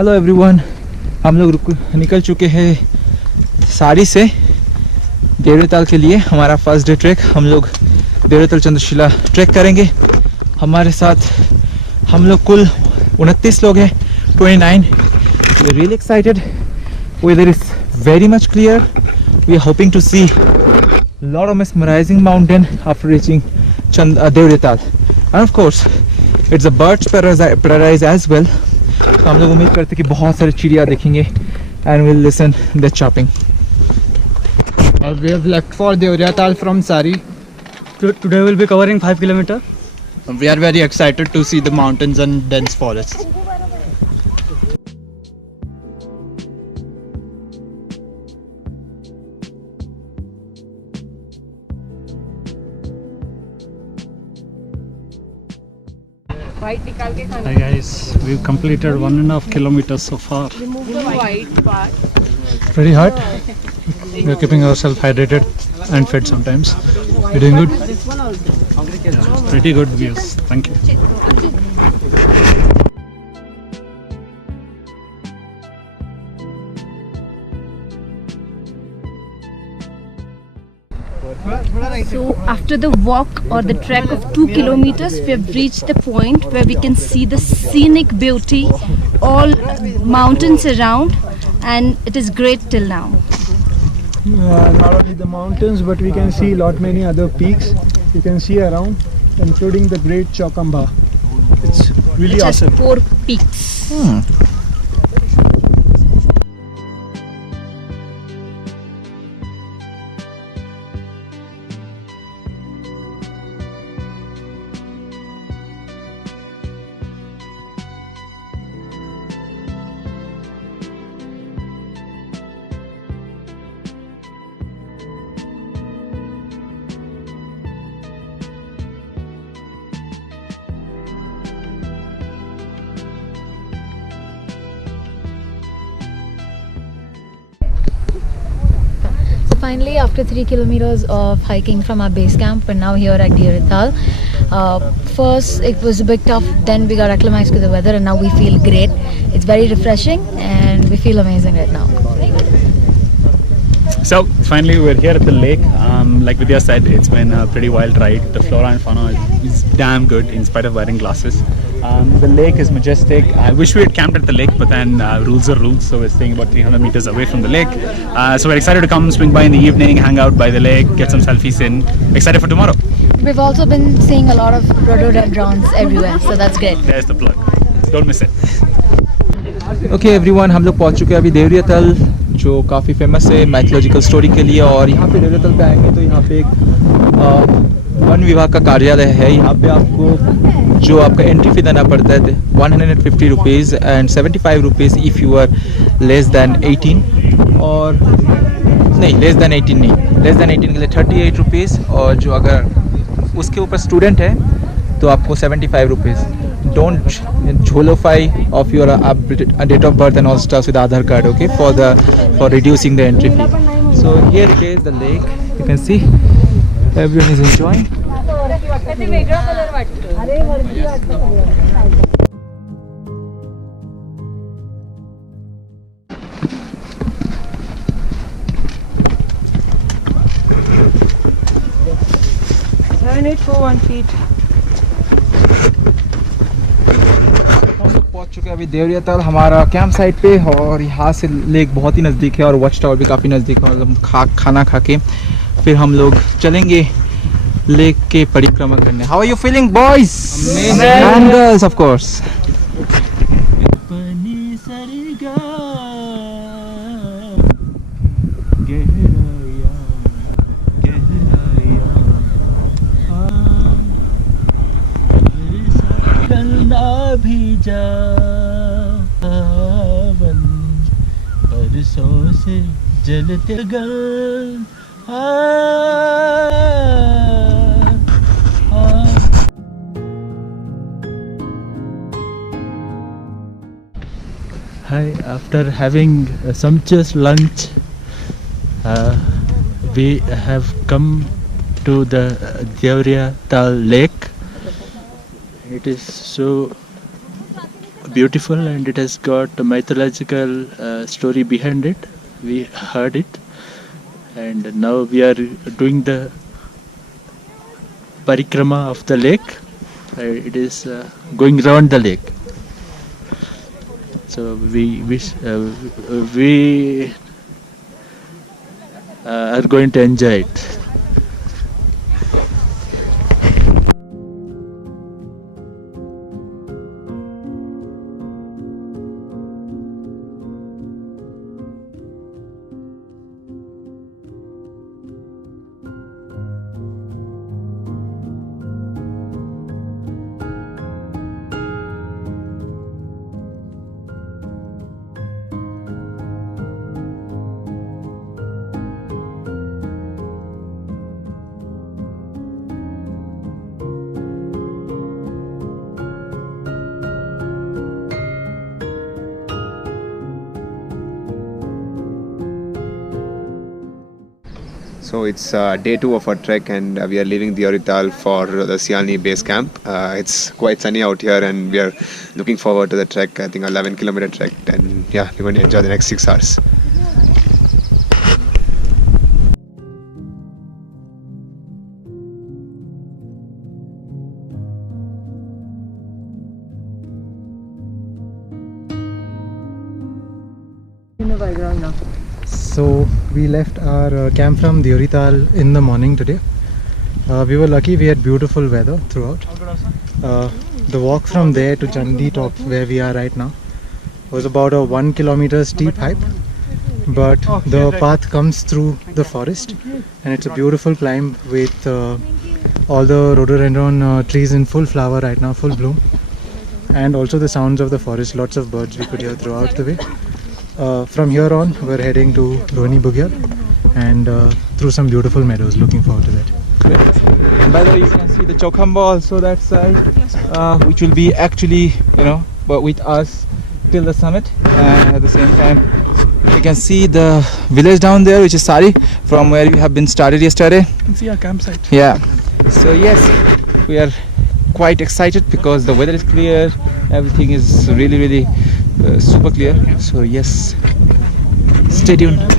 Hello everyone, हम लोग निकल चुके हैं सारी से देवरीताल के लिए। हमारा फर्स्ट डे ट्रैक, हम लोग देवरीताल चंद्रशिला ट्रैक करेंगे। हमारे साथ हम लोग कुल 29 लोग हैं, 29। We are really excited. Weather is very much clear. We are hoping to see lot of mesmerizing mountain after reaching Devrital, and of course it's a birds paradise as well. तो हम लोग उम्मीद करते हैं कि बहुत सारे चिड़िया देखेंगे and we'll listen their chopping. We have left for Devrital from Sari. Today we'll be covering 5 kilometers. We are very excited to see the mountains and dense forests. Hi guys, we've completed 1.5 kilometers so far. Remove the white part. Pretty hot. We're keeping ourselves hydrated and fed sometimes. We're doing good. This one also. Pretty good views. Thank you. So after the walk or the trek of 2 kilometers, we have reached the point where we can see the scenic beauty, all mountains around, and it is great till now. Not only the mountains, but we can see many other peaks you can see around, including the Great Chokamba. It's really It has awesome. 4 peaks. Finally, after 3 kilometers of hiking from our base camp, we're now here at Devrital. First, it was a bit tough. Then we got acclimatized to the weather, and now we feel great. It's very refreshing, and we feel amazing right now. So finally we're here at the lake. Like Vidya said, it's been a pretty wild ride. The flora and fauna is damn good in spite of wearing glasses. The lake is majestic. I wish we had camped at the lake, but then rules are rules, so we're staying about 300 meters away from the lake. So we're excited to come swing by in the evening, hang out by the lake, get some selfies in. Excited for tomorrow. We've also been seeing a lot of rhododendrons everywhere, so that's great. There's the plug. Don't miss it. Okay everyone, हम लोग पहुंच चुके हैं अभी देवरियातल, जो काफ़ी famous है mythological story के लिए। और यहाँ पे देवरियातल पे आएंगे तो यहाँ पे एक वन विभाग का कार्यालय है। यहाँ पे आपको जो आपका एंट्री फी देना पड़ता है 150 rupees and 75 rupees if you are less than 18, और नहीं लेस दैन 18 नहीं, लेस दैन 18 के लिए 38 रुपीज़, और जो अगर उसके ऊपर स्टूडेंट है तो आपको 75 rupees. Don't jolify of your date of birth and all stuff with Aadhaar card, okay, for reducing the entry fee. So here it is, the lake. You can see everyone is enjoying. पहुंच चुके हैं अभी देवरियातल हमारा camp site पे, और यहाँ से lake बहुत ही नज़दीक है और वॉच टावर भी काफ़ी नज़दीक है। और हम खाना खा के फिर हम लोग चलेंगे लेक के परिक्रमा करने। How are you feeling boys and girls of course? भी जा बरसों से जलते गल Hi, after having a sumptuous lunch, we have come to the Devriyatal lake. It is so beautiful, and it has got a mythological story behind it. We heard it, and now we are doing the parikrama of the lake. It is going around the lake. So we are going to enjoy it. So it's day 2 of our trek, and we are leaving Deorital for the Sialni base camp. It's quite sunny out here, and we are looking forward to the trek. I think 11-kilometer trek, and yeah, we're going to enjoy the next 6 hours. So we left our camp from Deorital in the morning today. We were lucky, we had beautiful weather throughout. The walk from there to Chandi Top, where we are right now, was about a 1 kilometer steep hike, but the path comes through the forest, and it's a beautiful climb with all the rhododendron trees in full flower right now, full bloom, and also the sounds of the forest. Lots of birds we could hear throughout the way. From here on, we're heading to Rohini Bugyal and through some beautiful meadows. Looking forward to that. And by the way, you can see the Chokamba also that side, which will be actually, but with us till the summit. And at the same time, you can see the village down there, which is Sari, from where we have been started yesterday. You can see our campsite. Yeah. So yes, we are quite excited because the weather is clear. Everything is really super clear. So yes, stay tuned.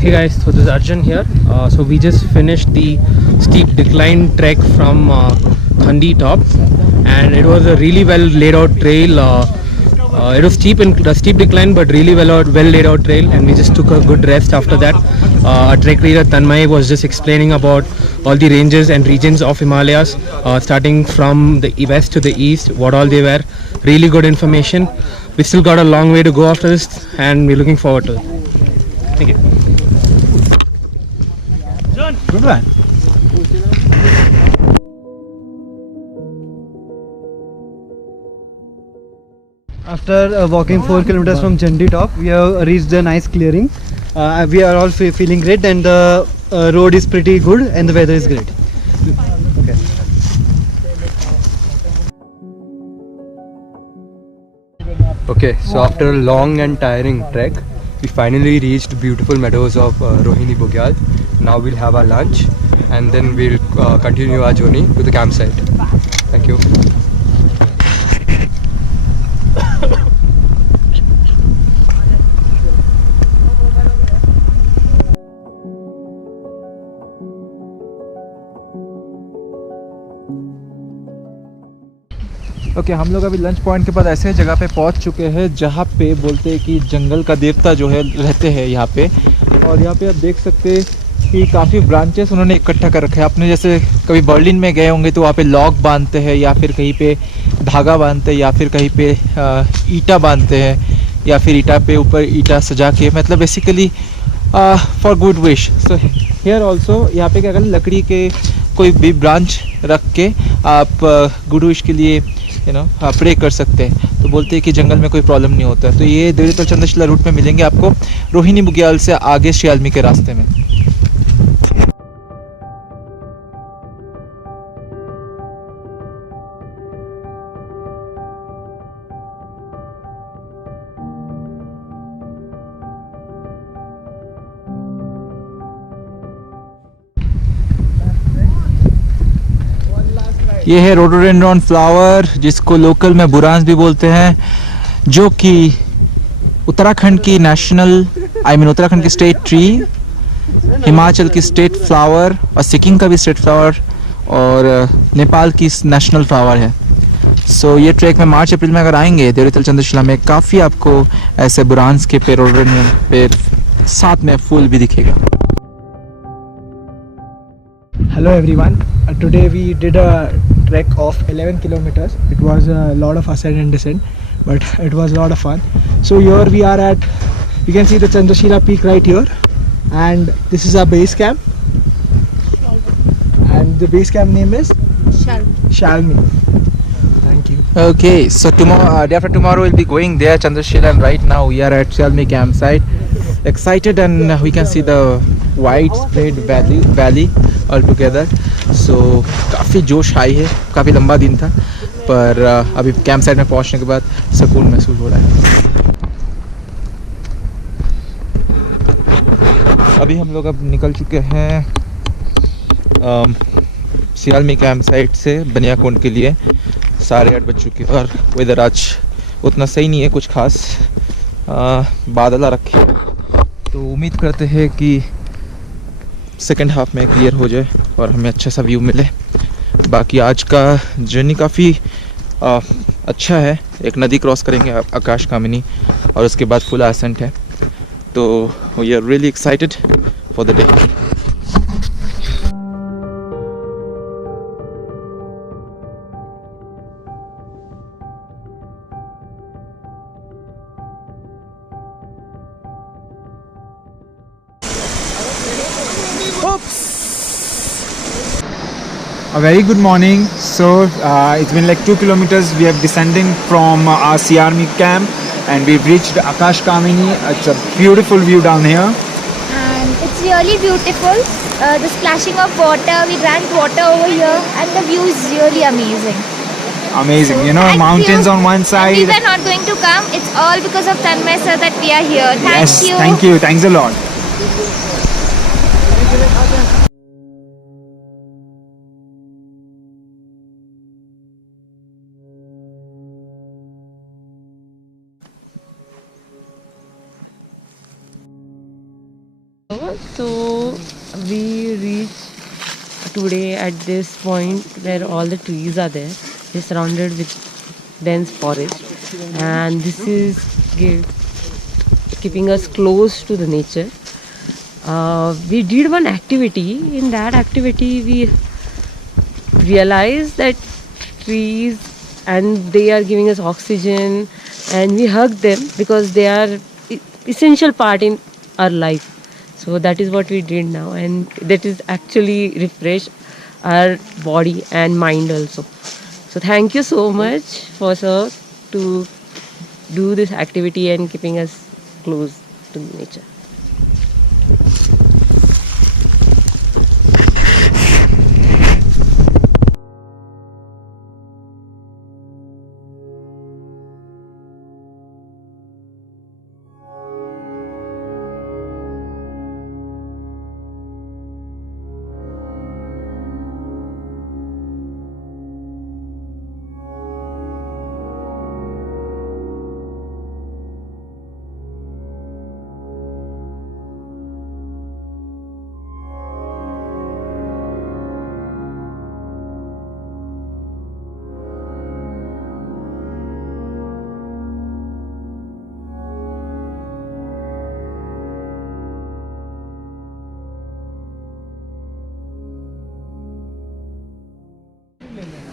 Hey guys, so this is Arjun here. So we just finished the steep decline trek from Chandi Top, and it was a really well laid out trail. It was steep in the steep decline, but really well laid out trail, and we just took a good rest after that. Our trek leader Tanmay was just explaining about all the ranges and regions of Himalayas, starting from the west to the east, what all they were. Really good information. We still got a long way to go after this, and we're looking forward to it. Thank you. Good one. After walking 4 kilometers from Chandi Top, we have reached a nice clearing. We are all feeling great, and the road is pretty good and the weather is great. Okay. Okay, so after a long and tiring trek, we finally reached beautiful meadows of Rohini Bugyal. Now we'll have our lunch and then we'll continue our journey to the campsite. Thank you. Okay हम लोग अभी lunch point के पास ऐसे जगह पे पहुंच चुके हैं जहाँ पे बोलते हैं कि जंगल का देवता जो है रहते हैं यहाँ पे। और यहाँ पे आप देख सकते हैं कि काफ़ी ब्रांचेस उन्होंने इकट्ठा कर रखे हैं। आपने जैसे कभी बर्लिन में गए होंगे तो वहाँ पे लॉग बांधते हैं, या फिर कहीं पे धागा बांधते हैं, या फिर कहीं पे ईटा बांधते हैं, या फिर ईटा पे ऊपर ईटा सजा के, मतलब basically for good wish. So here also यहाँ पे क्या करें, लकड़ी के कोई भी ब्रांच रख के आप गुड विश के लिए प्रे कर सकते हैं। तो बोलते हैं कि जंगल में कोई प्रॉब्लम नहीं होता है। तो ये देवरितल चंद्रशिला रूट में मिलेंगे आपको, रोहिणी बुग्याल से आगे शियालमी के रास्ते में। ये है रोडोडेंड्रॉन फ्लावर, जिसको लोकल में बुरांस भी बोलते हैं, जो कि उत्तराखंड की उत्तराखंड की स्टेट ट्री, हिमाचल की स्टेट फ्लावर और सिक्किम का भी स्टेट फ्लावर और नेपाल की नेशनल फ्लावर है। सो ये ट्रैक में मार्च अप्रैल में अगर आएंगे देवरीतल चंद्रशिला में, काफ़ी आपको ऐसे बुरांस के पेड़ साथ में फूल भी दिखेगा। Hello everyone. Today we did a trek of 11 kilometers. It was a lot of ascent and descent, but it was a lot of fun. So here we are at, you can see the Chandrashila peak right here, and this is our base camp. And the base camp name is Shalmi. Thank you. Okay, so day after tomorrow we'll be going there, Chandrashila, and right now we are at Shalmi campsite. Excited, and we can see the widespread valley all together. So काफ़ी जोश high है, काफ़ी लंबा दिन था, पर अभी camp site में पहुंचने के बाद सुकून महसूस हो रहा है। अभी हम लोग अब निकल चुके हैं सियालमी कैंप साइट से बनियाकुंड के लिए। 8:30 बज चुके और वेदर आज उतना सही नहीं है, कुछ खास बादल आ रखे, तो उम्मीद करते हैं कि सेकेंड हाफ में क्लियर हो जाए और हमें अच्छा सा व्यू मिले। बाकी आज का जर्नी काफ़ी अच्छा है। एक नदी क्रॉस करेंगे आकाश कामिनी, और उसके बाद फुल एसेंट है, तो we are really excited for the day. A very good morning. So it's been like 2 kilometers. We are descending from our Siarmi camp, and we've reached Akash Kamini. It's a beautiful view down here. And it's really beautiful. The splashing of water. We drank water over here, and the view is really amazing. Amazing. So, you know, mountains on one side. And we were not going to come. It's all because of Tanmay sir that we are here. Yes, Thank you. Thank you. Thanks a lot. So we reached today at this point where all the trees are there. They're surrounded with dense forest, and this is keeping us close to the nature. We did one activity. In that activity we realized that trees, and they are giving us oxygen, and we hug them because they are essential part in our life. So that is what we did now, and that is actually refresh our body and mind also. So thank you so much for sir to do this activity and keeping us close to nature.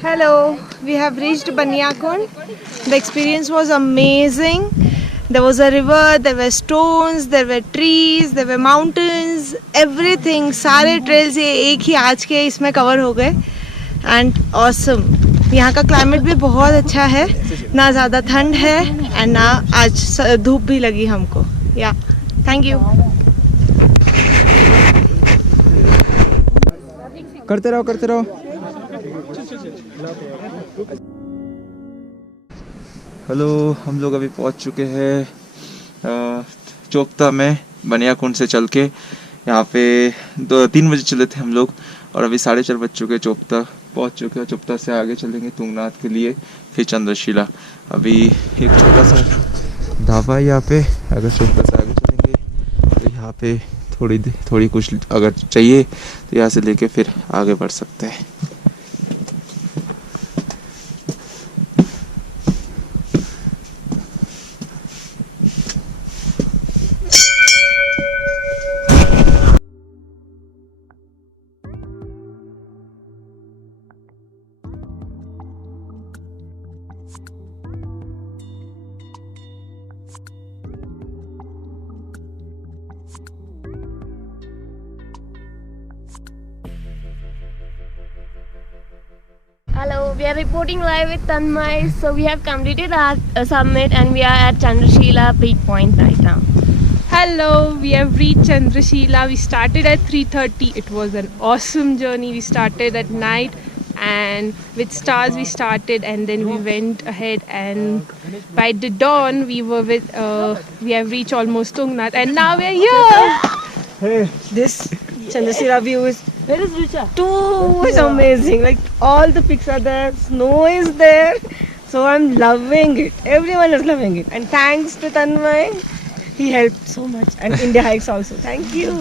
Hello, we have reached Baniakund. The experience was amazing. There was a river, there were stones, there were trees, there were mountains, everything. सारे trails ये एक ही आज के इसमें cover हो गए, and awesome. यहाँ का climate भी बहुत अच्छा है, ना ज़्यादा ठंड है and ना आज धूप भी लगी हमको. Yeah, thank you. करते रहो। हेलो, हम लोग अभी पहुंच चुके हैं चोपता में बनियाकुंड से चल के। यहाँ पे 3 बजे चले थे हम लोग और अभी 4:30 बज चुके चोपता पहुंच चुके हो। चुपता से आगे चलेंगे तुंगनाथ के लिए, फिर चंद्रशिला। अभी एक छोटा सा ढाबा है यहाँ पे, अगर चुपता से आगे चलेंगे तो यहाँ पे थोड़ी कुछ अगर चाहिए तो यहाँ से लेके फिर आगे बढ़ सकते हैं। Hello, we are reporting live with Tanmay. So we have completed our summit and we are at Chandrashila Peak Point right now. Hello, we have reached Chandrashila. We started at 3:30. It was an awesome journey. We started at night and with stars we started, and then we went ahead, and by the dawn we have reached almost Tungnath, and now we are here. Hey, this Chandrashila view is too amazing. Like all the peaks are there, snow is there, so I'm loving it. Everyone is loving it, and thanks to Tanmay, he helped so much, and India Hikes also. Thank you.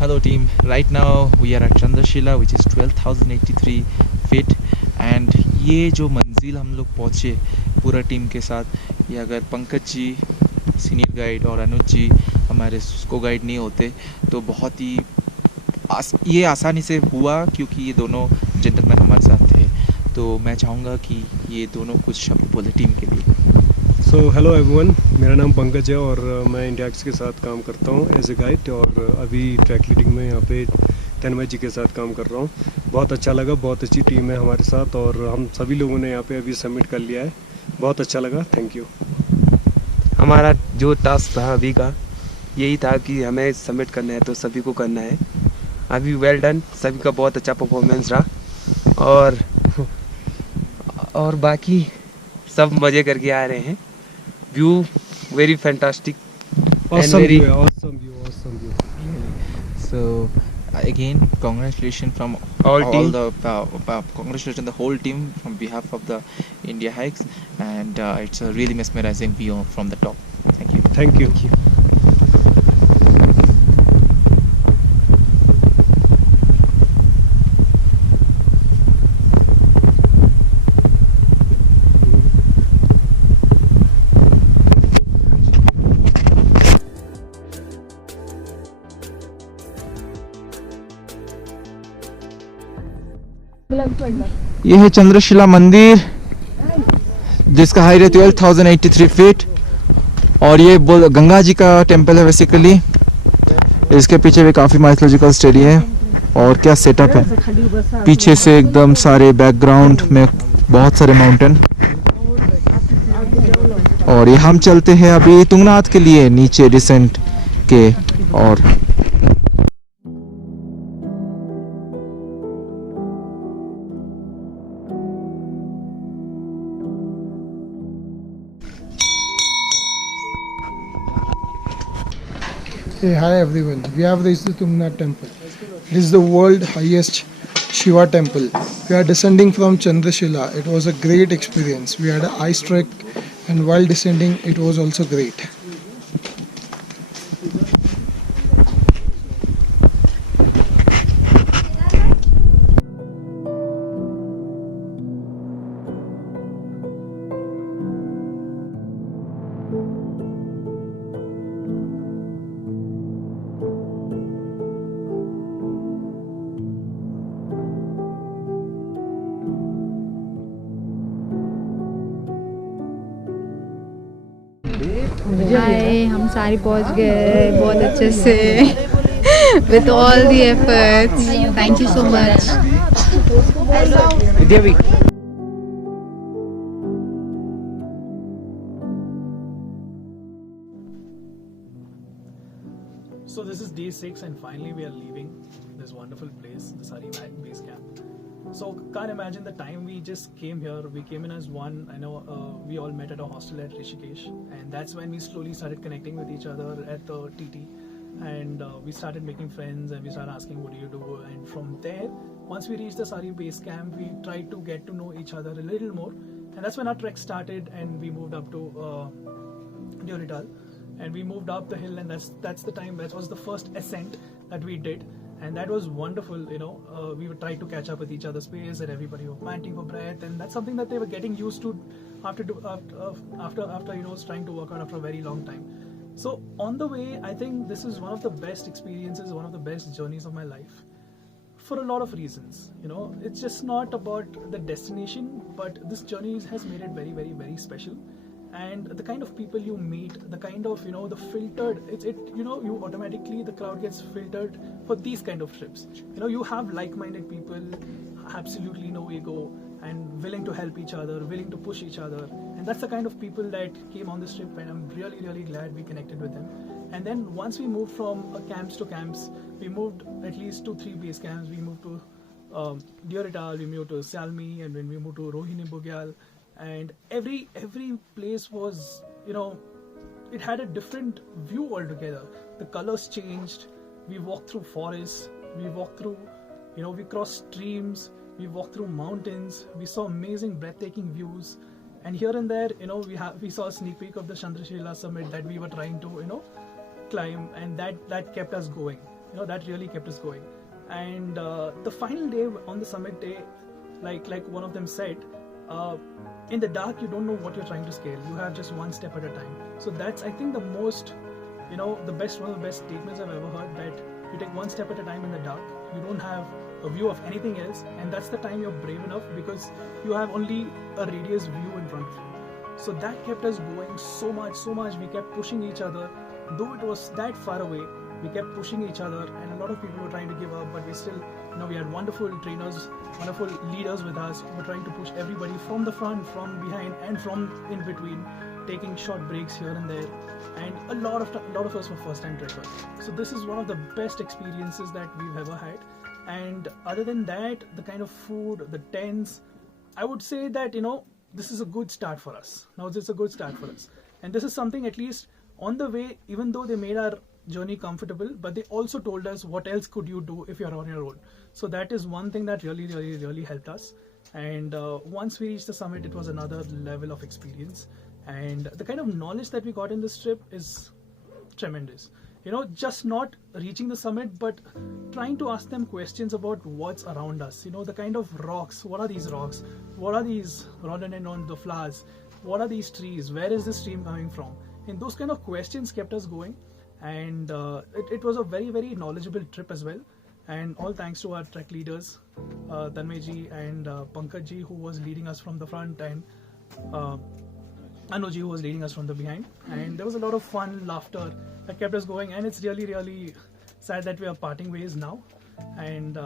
Hello team, right now we are at Chandrashila which is 12,083 feet and ये जो मंजिल हम लोग पहुँचे पूरा team के साथ, ये अगर पंकज जी सीनियर गाइड और अनुज जी हमारे को गाइड नहीं होते तो बहुत ही ये आसानी से हुआ, क्योंकि ये दोनों जेंटलमैन हमारे साथ थे। तो मैं चाहूँगा कि ये दोनों कुछ शब्द बोले टीम के लिए। सो हेलो एवरीवन, मेरा नाम पंकज है और मैं इंडिया हाइक्स के साथ काम करता हूँ एज ए गाइड, और अभी ट्रैक लीडिंग में यहाँ पे तन्मय जी के साथ काम कर रहा हूँ। बहुत अच्छा लगा, बहुत अच्छी टीम है हमारे साथ और हम सभी लोगों ने यहाँ पे अभी सबमिट कर लिया है। बहुत अच्छा लगा, थैंक यू। हमारा जो टास्क था अभी का यही था कि हमें सबमिट करना है, तो सभी को करना है। अभी वेल डन, सभी का बहुत अच्छा परफॉर्मेंस रहा और बाकी सब मज़े करके आ रहे हैं। View very fantastic, awesome view. So again, congratulations from all the congratulations the whole team from behalf of the India Hikes, and it's a really mesmerizing view from the top. Thank you. Thank you. ये है चंद्रशिला मंदिर जिसका height है 12,083 feet और ये गंगा जी का temple है basically. इसके पीछे भी काफ़ी माइथोलॉजिकल स्टोरी है और क्या सेटअप है, पीछे से एकदम सारे बैकग्राउंड में बहुत सारे माउंटेन। और ये हम चलते हैं अभी तुंगनाथ के लिए नीचे डिसेंट के। और Hey, hi everyone. We have reached the Tungnath temple. It is the world highest Shiva temple. We are descending from Chandrashila. It was a great experience. We had an ice trek, and while descending, it was also great. हाय, हम सारे पहुंच गए बहुत अच्छे से with all the efforts. Thank you so much. So this is day 6 and finally we are leaving this wonderful place, the Sari Base Camp. So can't imagine the time we just came here. We came in as one. I know we all met at a hostel at Rishikesh, and that's when we slowly started connecting with each other at the TT. And we started making friends, and we started asking, what do you do? And from there, once we reached the Sari base camp, we tried to get to know each other a little more. And that's when our trek started, and we moved up to Diorital. And we moved up the hill, and that's the time. That was the first ascent that we did, and that was wonderful. We would try to catch up with each other's pace, and everybody was panting for breath, and that's something that they were getting used to after trying to work out after a very long time. So on the way, I think this is one of the best experiences, one of the best journeys of my life, for a lot of reasons. It's just not about the destination, but this journey has made it very, very, very special. And the kind of people you meet, the kind of the filtered, you automatically, the crowd gets filtered for these kind of trips. You have like-minded people, absolutely no ego, and willing to help each other, willing to push each other, and that's the kind of people that came on this trip, and I'm really, really glad we connected with them. And then once we moved from camps to camps, we moved at least to 3 base camps. We moved to Diorital, we moved to Salmi, and then we moved to Rohini Bugyal. And every place was, it had a different view altogether. The colors changed. We walked through forests. We walked through, we crossed streams. We walked through mountains. We saw amazing, breathtaking views. And here and there, we saw a sneak peek of the Chandrashila summit that we were trying to, climb, and that kept us going. That really kept us going. And the final day on the summit day, like one of them said, in the dark, you don't know what you're trying to scale. You have just one step at a time. So that's, I think, the most, one of the best statements I've ever heard, that you take one step at a time in the dark. You don't have a view of anything else, and that's the time you're brave enough, because you have only a radius view in front of you. So that kept us going so much. We kept pushing each other. Though it was that far away, we kept pushing each other, and a lot of people were trying to give up, but we still, we had wonderful trainers, wonderful leaders with us who were trying to push everybody from the front, from behind, and from in between, taking short breaks here and there. And a lot of us were first-time trekkers. So this is one of the best experiences that we've ever had. And other than that, the kind of food, the tents, I would say that, this is a good start for us. Now it's a good start for us. And this is something, at least on the way, even though they made our journey comfortable, but they also told us what else could you do if you're on your own. So that is one thing that really, really, really helped us. And once we reached the summit, it was another level of experience. And the kind of knowledge that we got in this trip is tremendous. Just not reaching the summit, but trying to ask them questions about what's around us. The kind of rocks. What are these rocks? What are these rhododendron, the flowers? What are these trees? Where is this stream coming from? And those kind of questions kept us going. And it was a very, very knowledgeable trip as well. And all thanks to our trek leaders, Tanmay and Pankaj, who was leading us from the front, and Anuji, who was leading us from the behind. And there was a lot of fun, laughter that kept us going. And it's really, really sad that we are parting ways now. And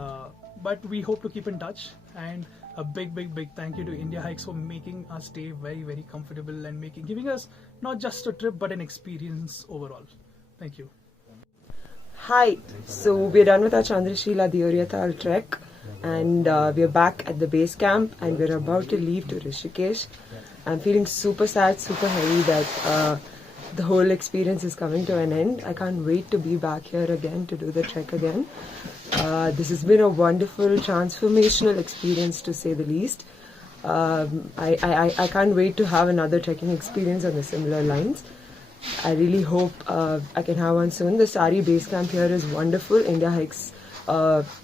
but we hope to keep in touch. And a big thank you to India Hikes for making our stay very, very comfortable, and giving us not just a trip but an experience overall. Thank you. Hi, so we're done with our Chandrashila Diorital trek, and we're back at the base camp, and we're about to leave to Rishikesh. I'm feeling super sad, super heavy that the whole experience is coming to an end. I can't wait to be back here again to do the trek again. This has been a wonderful, transformational experience, to say the least. I can't wait to have another trekking experience on the similar lines. I really hope I can have one soon. The Sari base camp here is wonderful. India Hikes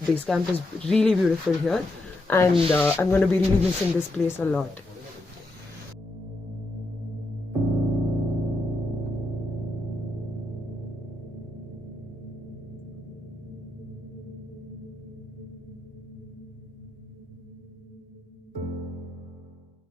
base camp is really beautiful here, and I'm going to be really missing this place a lot.